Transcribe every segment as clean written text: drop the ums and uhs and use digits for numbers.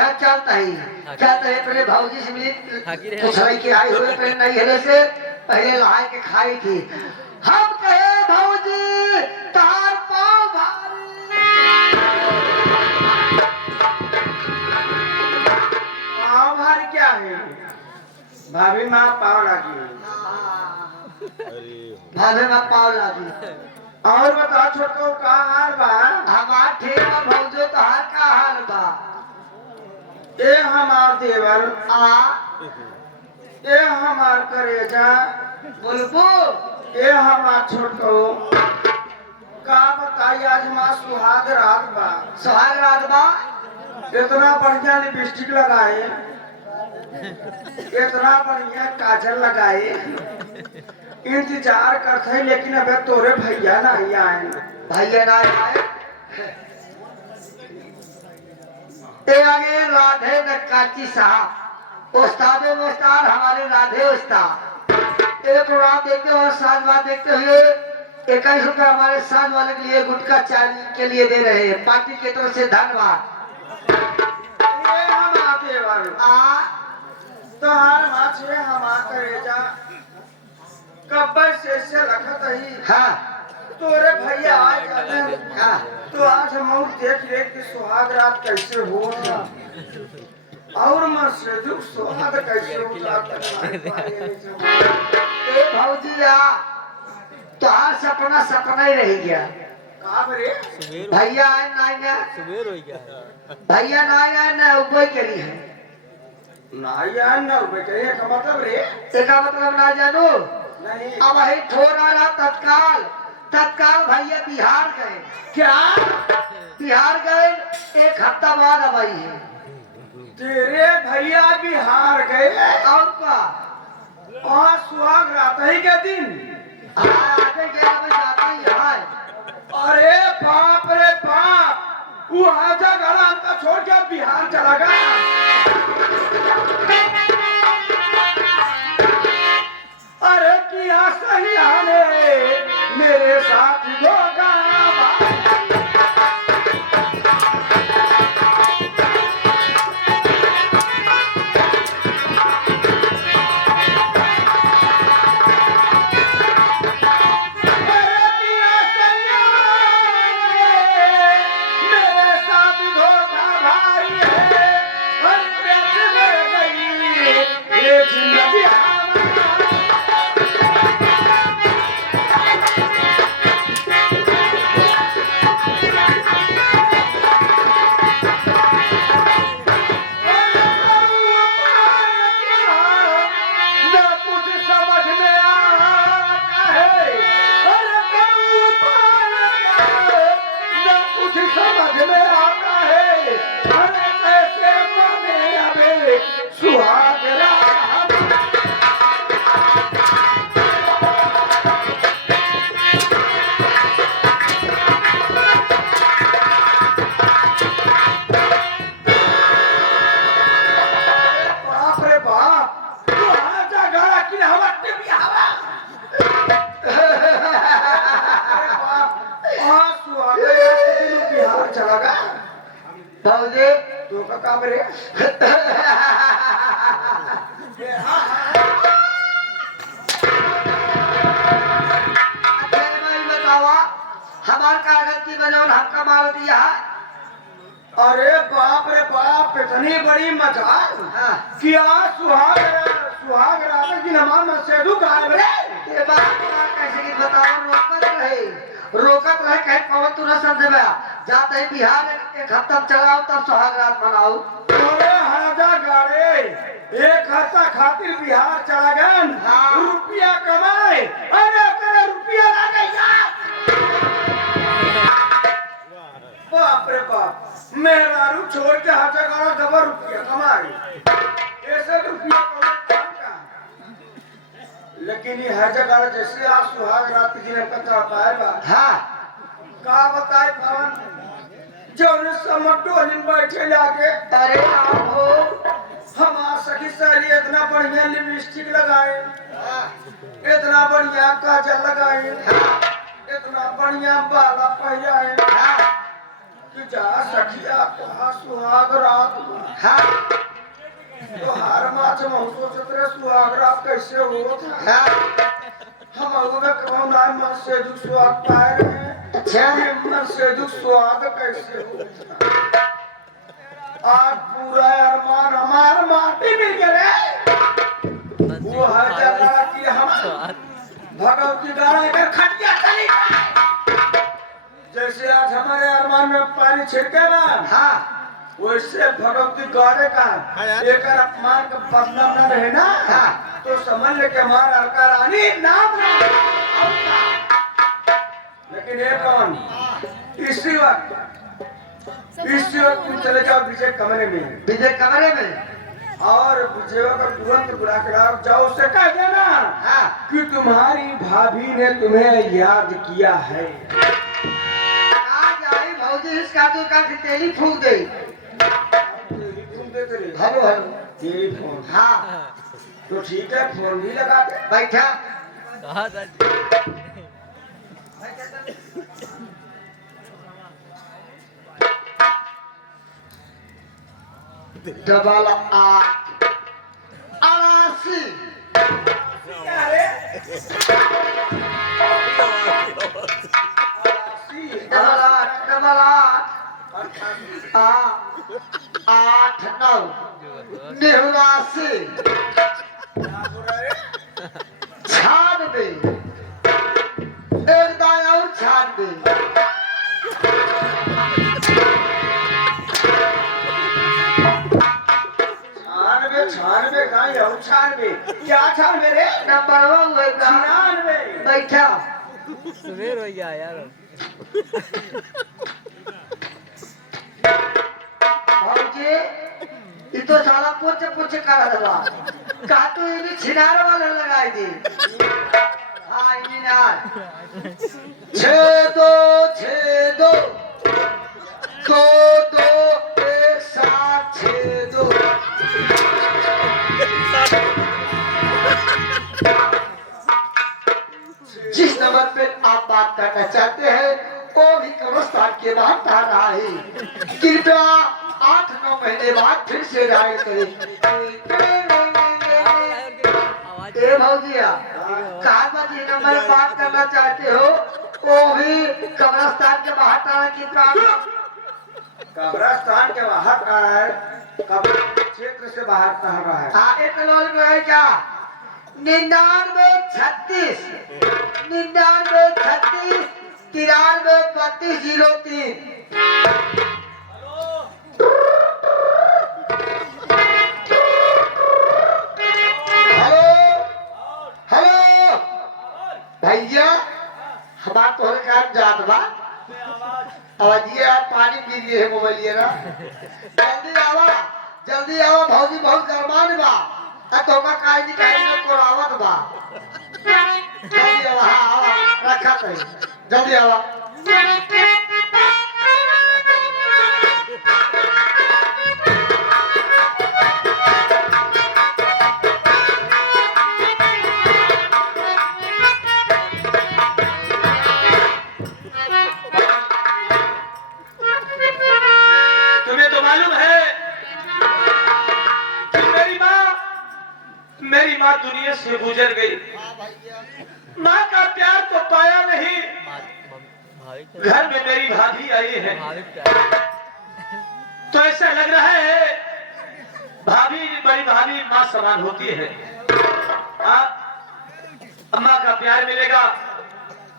खैर चलता ही क्या तहे पहले भाऊजी से मिली पूछाई के आई हुए पहले नहीं हेले से पहले लहाय के खाई थी। हम कहे भाऊजी तार पाव भारी पाव भारी क्या है? भाभी माँ पाव लागी। भाभी माँ पाव लागी। और बताओ छोटको का हाल बा? हमार ठीक बा भाऊजो तहार का हाल बा? ए हमार देवर आ ए हमार करेजा बुलबु ए हमार छोटको का बताई आज हमार सुहाग रात बा। सुहाग रात बा। इतना बढ़िया लिपस्टिक लगाए, इतना बढ़िया काजल लगाए, इंतजार करते हैं लेकिन अबे तोरे भैया नहीं आए। भैया ना आए ते आगे राधे नक्काची साहब उस्ताद उस्ताद हमारे राधे उस्ताद ये प्रोग्राम देखते हुए साज बात देखते हुए 21 रुपया हमारे साज वाले के लिए गुटखा चाय के लिए दे रहे हैं। पार्टी की तरफ से धन्यवाद। ये हम आते वाले तो हर माछे हमार करेजा कब्बर से लखत ही। हाँ तोरे भैया आए जाते हाँ तो आज हम देख ले कि सुहाग रात कैसे हो और मैं दुख सुहाग कैसे होता। भाऊजी आ तो आज सपना सपना ही रह गया। का बरे भैया आए ना सुबेर हो गया। भैया ना आए ना उबई करी है नहीं यार ना बेटे का मतलब रे इसका मतलब ना जानू। नहीं अब वही ठोर रहा तत्काल तत्काल भैया बिहार गए। क्या बिहार गए एक हफ्ता बाद अब आई है। तेरे भैया बिहार गए और का और सुहाग रात ही के दिन? आगे गया मैं जाता ही है। अरे बाप रे बाप वो आजा गला हमका छोड़ के बिहार चला गया। अरे किया सही आने मेरे साथ होगा। भाऊजी तो का काम रे बतावा हमार कागज की वजह हमका मार दिया। अरे बाप रे बाप इतनी बड़ी मजाक क्या सुहाग रात की नमाज में सेदू गायब रे। ये बात कैसे की बताओ रोकत रहे कहे कौन तू न समझे जाते ही बिहार एक हफ्ता चलाओ तब सुहाग रात मनाओ। अरे हाजा गाड़े एक हफ्ता खातिर बिहार चला गए रुपया कमाए। अरे तेरे रुपया ना बाप रे बाप मेहरारू छोड़ के हाजा गाड़ा डबल रुपया कमाए ऐसे रुपया कमा। लेकिन ये हर जगह जैसे आप सुहाग रात के दिन कथा पाए बा हाँ का बताए पवन जो समटो दिन बैठे लाके। अरे आओ हमारा सखी सहेली इतना बढ़िया लिपस्टिक लगाए, इतना बढ़िया काजल लगाए, इतना बढ़िया बाला पहनाए कि जा सखिया कहा सुहाग रात हाँ तो हर माच में हम सोचत रहे सुहागरा कैसे हो था। हाँ हम अगुबे कम राय मन से दुख स्वाद पाए रहे। अच्छा मन से दुख स्वाद कैसे हो। आज पूरा अरमान हमार माटी मिल गए। वो हर जगह की हम भगवती गाड़ा कर खटिया चली जाए। जैसे आज हमारे अरमान में पानी छिड़के ना हाँ वैसे भगवती गाड़े का एक अपमान का बदनाम न रहे ना हाँ। तो समझ ले के हमारा अलका रानी नाम ना। लेकिन ये कौन इसी वक्त तुम चले जाओ विजय कमरे में। विजय कमरे में और विजय को तुरंत बुला कर आओ जाओ उससे कह देना हाँ कि तुम्हारी भाभी ने तुम्हें याद किया है। आज आई भौजी इसका तो का तेली फूक दे। हेलो हेलो टेलीफोन हाँ तो ठीक है फोन भी लगा के बैठा डबल 8 88 क्या रे डबल 8 9 89 96 एक दाया और 96 छानवे का या छानवे क्या छानवे रे नंबर वन छियानवे बैठा सवेर हो गया यार। भौजी ये तो साला पोछे पोछे कर रहा का तो ये छिनार वाला लगाई दी हाँ इनार 6 2 6 2 2 2 1 7 6 2 जिस नंबर पे आप बात करना चाहते हैं वो भी कब्रिस्तान के बाहर आ रहा है। कृपया 8-9 महीने बाद फिर से डायल करें। ए भौजिया कहा जी नंबर बात करना चाहते हो वो भी कब्रिस्तान के बाहर आ रहा है। कृपया कब्रिस्तान के बाहर आ रहा है कब्र क्षेत्र से बाहर कह रहा है। आगे कलोल में है क्या 99 36 99 36 93 32 03 हेलो हेलो भैया हमार तोहर काम जात बा आवाजिए आप पानी पीजिए मोबाइलिए ना जल्दी आवा भौजी बहुत गरमान बा आ तोका काई निकाल में कोरावत बा जल्दी आवा हाँ आवा रखा कहीं जल्दी आवा तुम्हें तो मालूम है कि मेरी माँ दुनिया से गुजर गई। माँ का प्यार तो पाया नहीं। घर में मेरी भाभी आई है तो ऐसा लग रहा है भाभी बड़ी भाभी माँ समान होती है। अम्मा का प्यार मिलेगा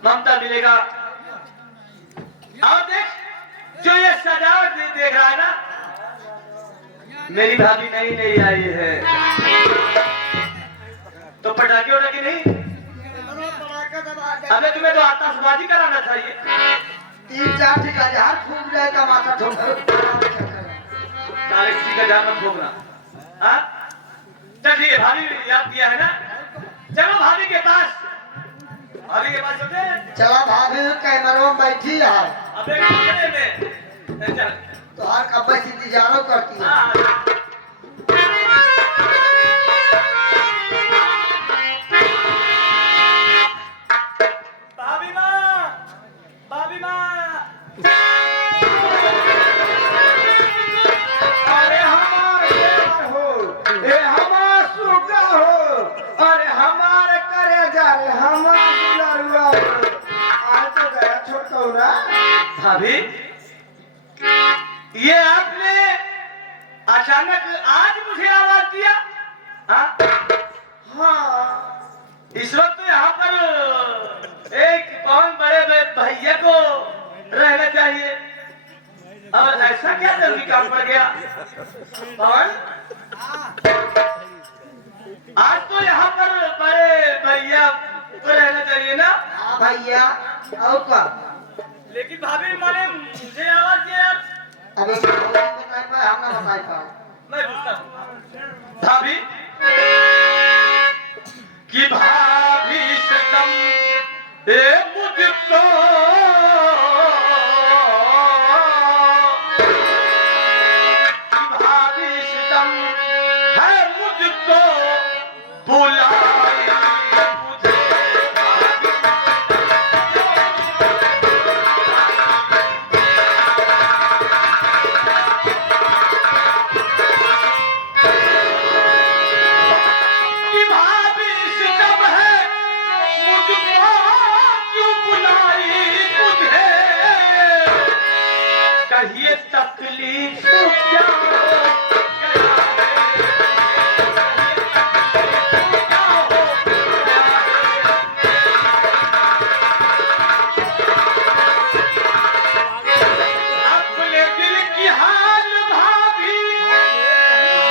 ममता मिलेगा। और देख जो ये सजावट देख रहा है ना मेरी भाभी नई आई है तो पटाखे उड़ाके नहीं। अबे तुम्हें तो आतिशबाजी कराना चाहिए। 3-4 हजार फूक जाएगा माथा ठोक साले किसी का जान मत ठोकना। हाँ चलिए भाभी याद किया है ना चलो भाभी के पास चलते हैं। चला भाभी कैमरों में बैठी है अबे कमरे में चल तो हर कब्बे इंतजारों करती है भाभी माँ अरे हमारा भाभी ये आपने अचानक आज मुझे आवाज दिया? हाँ इस वक्त यहाँ पर एक कौन बड़े भैया को रहना चाहिए और ऐसा क्या जरूरी काम पड़ गया? कौन आज तो यहाँ पर बड़े भैया को रहना चाहिए ना? भैया और क्या? लेकिन भाभी माने मुझे आवाज दिया यार। अबे बता पाए हम ना बता पाए। मैं पूछता हूँ भाभी कि भाभी सितम ए मुझको कि भाभी सितम है मुझको बुलाई मुझे कि भाभी सितम है मुझको क्यों बुलाई मुझे कहिए तकलीफ तो क्या हो गया अपने दिल की हाल भाभी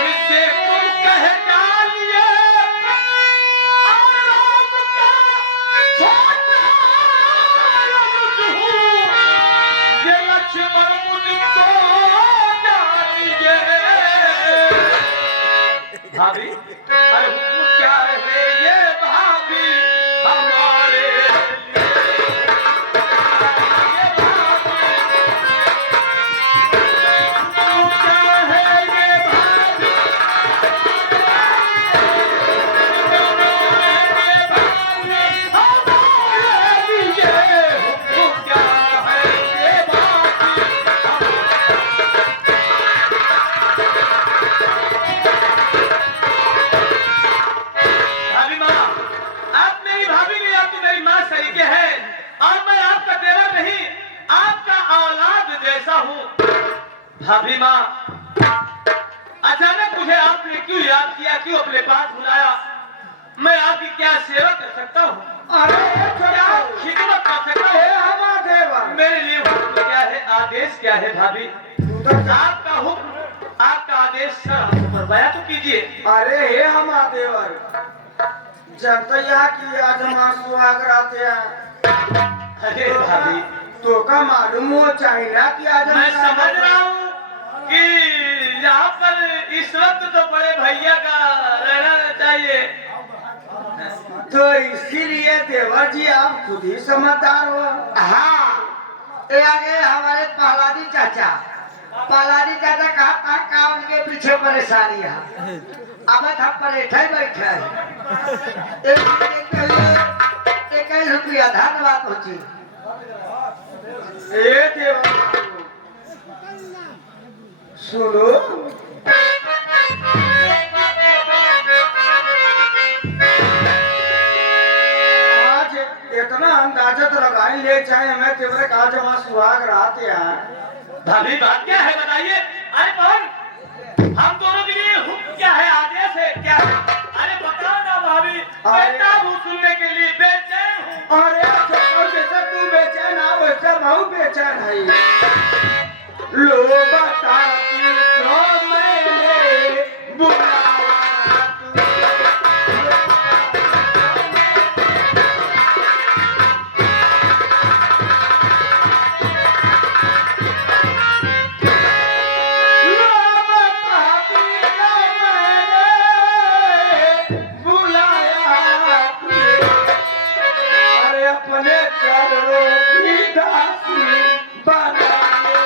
जिसे तुम कह डालिए और राम का छोटा अनुज हूँ ये लक्ष्मण मुझको डालिए भाभी अरे हुक्म क्या है ये भाभी हमारे लिए ये भाभी हुक्म क्या है ये भाभी भाभी माँ आप मेरी भाभी नहीं आप तो मेरी माँ सरीके हैं और मैं आपका देवर नहीं आपका औलाद जैसा हूँ भाभी माँ अचानक मुझे आपने क्यों याद किया क्यों अपने पास बुलाया मैं आपकी क्या सेवा कर सकता हूँ अरे क्या खिदमत कर सकता हूँ हमारा देवा मेरे लिए हुक्म क्या है आदेश क्या है भाभी आपका हुक्म आपका आदेश सर पर बयां तो कीजिए अरे हे हमारा देवर जब तक यहाँ की आज हमारा सुहाग रहते हैं अरे भाभी तो का मालूम हो चाहिए ना कि आज मैं समझ रहा हूँ कि यहाँ पर इस वक्त तो बड़े भैया का रहना चाहिए तो इसीलिए देवर जी आप खुद ही समझदार हो। हाँ ये आगे हमारे पहलादी चाचा कहा का उनके पीछे परेशानी है अब हम परेठे बैठे एक रुपया धन्यवाद पहुंची ए देवर सुनो आज इतना अंदाजा तो लगाई ले चाहे हमें तेरे कहा जब वहाँ सुहाग रहते हैं भाभी बात क्या है बताइए अरे कौन हम दोनों के लिए हुक्म क्या है आदेश है क्या है अरे बताओ ना भाभी बेटा हूँ सुनने के लिए बेचैन हूँ अरे जैसा तू बेचैन है वैसा मैं बेचैन है लो बता क्यों मैंने बुलाया अपने चरणों की दासी बना लो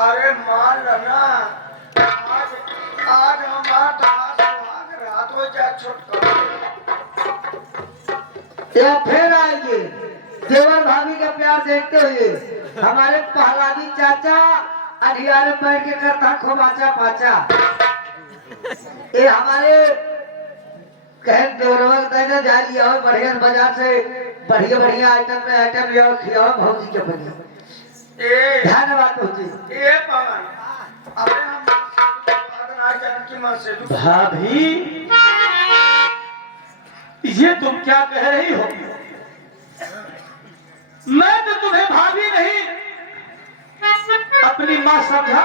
अरे मान लेना आज आज हमारा सुहाग रात हो जाए छोटका या फिर आएंगे देवर भाभी का प्यार देखते हुए हमारे पहलादी चाचा अधियारे बैठ के करता खोबाचा पाचा ये हमारे कहे देवरवा देने जा लिया हो बढ़िया बाजार से बढ़िया बढ़िया आइटम में आइटम लिया खिया भौजी के बढ़िया ए धन्यवाद पहुंचे ए पवन अरे हम आज जानकी मां से भाभी ये तुम क्या कह रही हो? मैं तो तुम्हें भाभी नहीं अपनी माँ समझा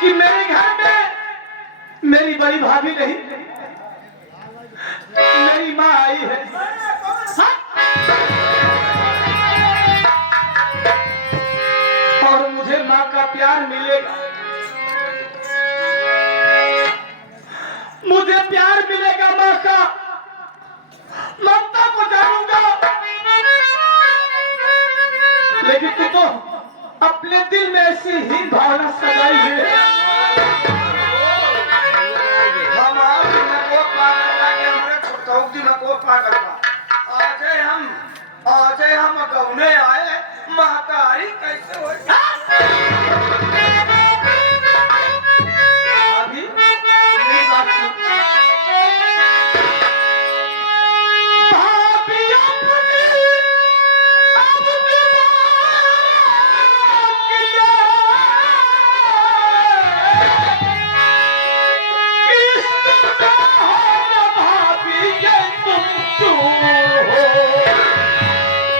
कि मेरे घर में मेरी बड़ी भाभी नहीं मेरी माँ आई है। हाँ? और मुझे माँ का प्यार मिलेगा मुझे प्यार मिलेगा माँ का ममता को जानूंगा लेकिन तू तो अपने दिल में ऐसी हीन भावना सजाई हुई है। हम आप को पागल लागे हमरे छोटौती में को पागल बा आज हम गौने आए महतारी कैसे हो भाभी मेरी बात सुन। भाभी अपनी अब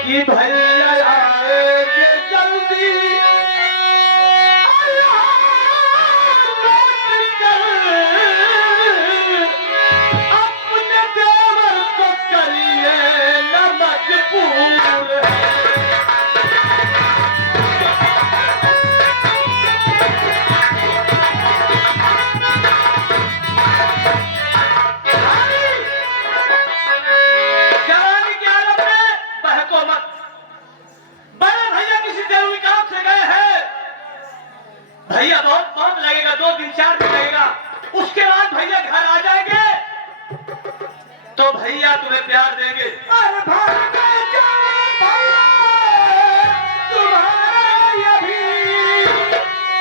कि भैया आएंगे जल्दी अपने देवर को करिए न मजबूर जवानी की हालत में बहको मत। बड़े भैया किसी जरूरी काम से गए हैं भैया बहुत बहुत लगेगा 2 दिन 4 दिन लगेगा उसके बाद भैया घर आ जाएंगे तो भैया तुम्हें प्यार देंगे। अरे भाग तुम्हारा ये भी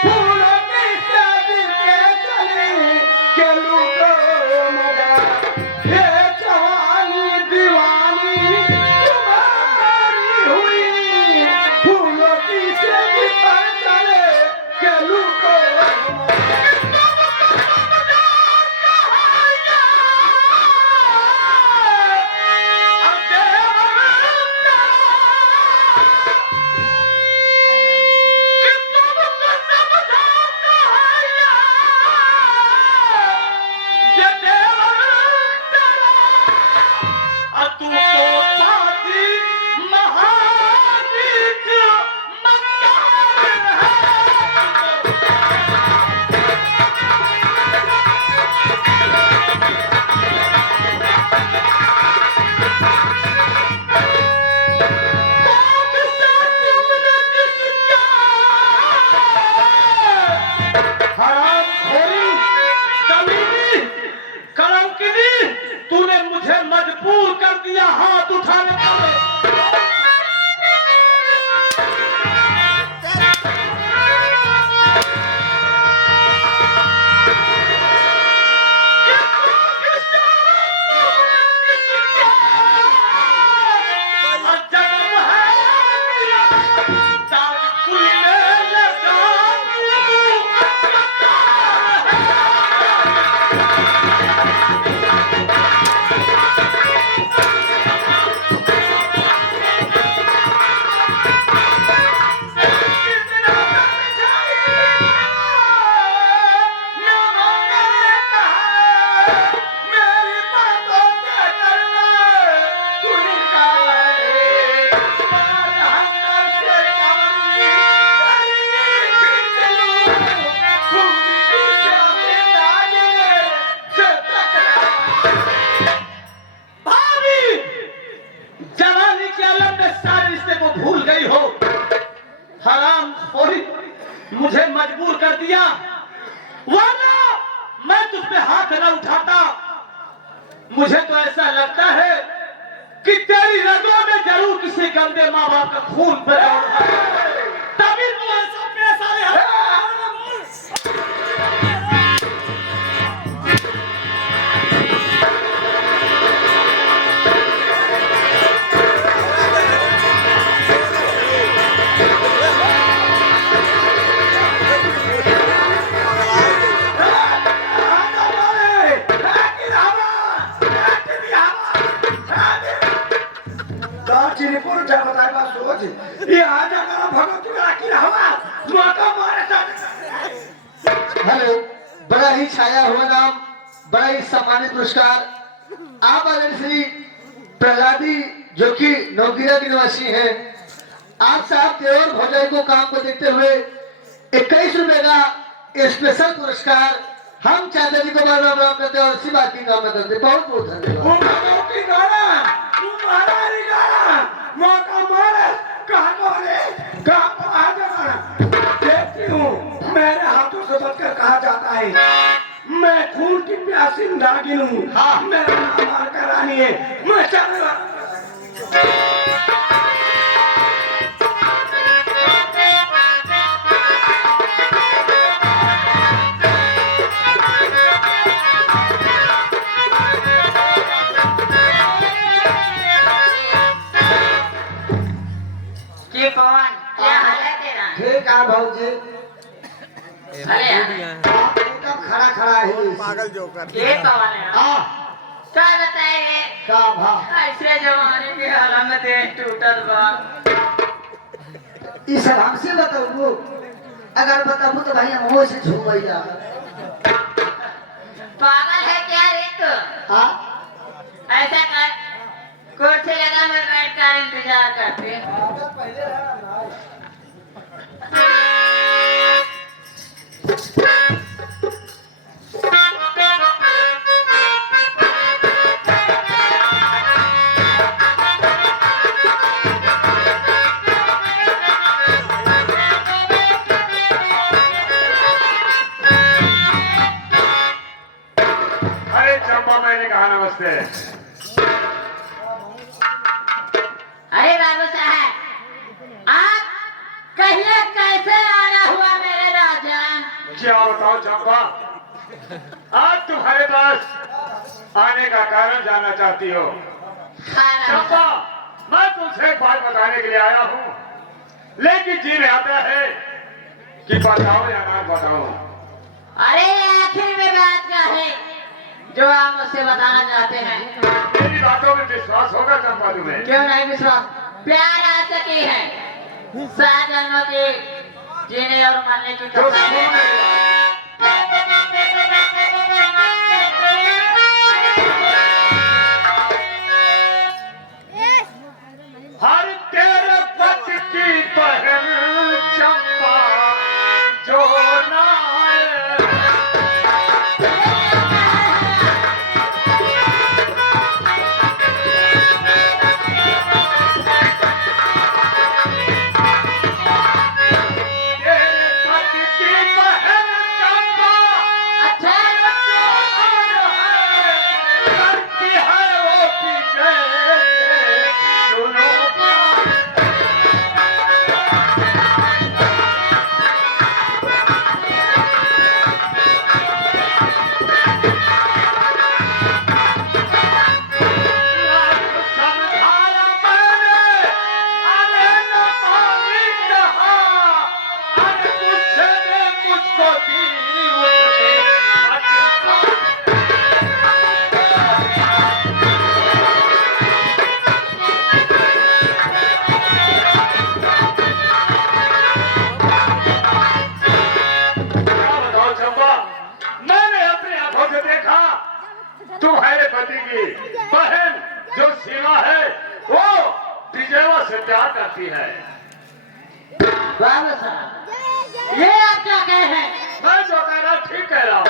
फूलों की शादी के चली के लूटो मजा हे जवानी दीवानी तुम्हारी हुई फूलों की शादी पर चले के लूटो तूने मुझे मजबूर कर दिया हाथ उठाने पर। मुझे तो ऐसा लगता है कि तेरी रगों में जरूर किसी गंदे माँ बाप का खून बह रहा है, तभी तू ऐसा पैसा ले चिरपुर जा बताए बात सोच ये आ जाकर भगवती राखी हवा मौका मारे साथ हेलो, बड़ा ही छाया हुआ नाम, बड़ा ही सम्मानित पुरस्कार। आप आदरणीय श्री प्रहलादी जो कि नौगिरा के निवासी हैं, आप साहब देवर भौजाई को काम को देखते हुए 21 रुपए का स्पेशल पुरस्कार हम चाचा जी को बार बार करते हैं और इसी बात की कामना करते हैं। बहुत बहुत धन्यवाद। भगवती गाना तू हमारी गाना मौका मारे कहाँ को बोले कहाँ को आ जाना देखती हूँ मेरे हाथों से बचकर कहा जाता है मैं खून की प्यासी नागिन हूँ। हाँ मेरा नाम मारकर रानी है मैं चलने वाला पवन क्या हाल है तेरा? ठीक है भाजी, अरे एकदम खड़ा खड़ा है ये पवन है हाँ क्या बताएंगे का भा ऐसे जमाने की हालत है टूटल बा ये सब हमसे बताओ, अगर बताबू तो भाई हम हो से झूमैया। पागल है क्या रे तू? हाँ ऐसा कर कुर्सी लगा मैं बैठ कर इंतजार करते अरे चंपा, मैंने कहा नमस्ते। अरे बाबू साहब आप कहिए कैसे आना हुआ मेरे राजा? क्या बताओ चंपा, आज तुम्हारे पास आने का कारण जानना चाहती हो? खाना चंपा, मैं तुमसे एक बात बताने के लिए आया हूँ, लेकिन जी में आता है कि बताओ या ना बताओ। अरे आखिर में बात क्या है जो आप मुझसे बताना चाहते हैं? मेरी बातों में विश्वास होगा चंपा तुम्हें? क्यों नहीं विश्वास? प्यार आ सकी है 7 जन्मों की जीने और मरने की तो कसम। सुनो मेरी बात। हर तेरे पति की बहन चंपा जो ना आए। तेरे पति की बहन चंपा अच्छा करती है वो पीछे सुनो समझाया मैंने, अरे न मानी कहा, अरे मुझसे ने मुझको दी उसने अधिकार। क्या बताओ चंपा, मैंने अपनी आंखों से देखा तुम्हारे पति की बहन जो सीमा है वो विजयवा से प्यार करती है। बाबू साहब ये आप क्या कह रहे हैं? मैं जो कह रहा हूँ ठीक कह रहा हूँ।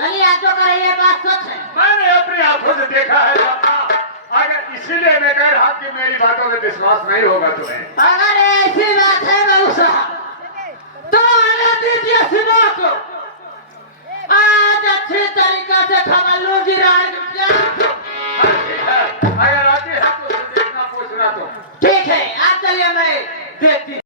यानी आप जो कह रहे हैं ये बात सच है? मैंने अपनी आंखों से देखा है चंपा, अगर इसीलिए मैं कह रहा कि मेरी बातों में विश्वास नहीं होगा तुम्हें। अगर ऐसी बात है बाबू साहब तो आने दीजिए सीमा को।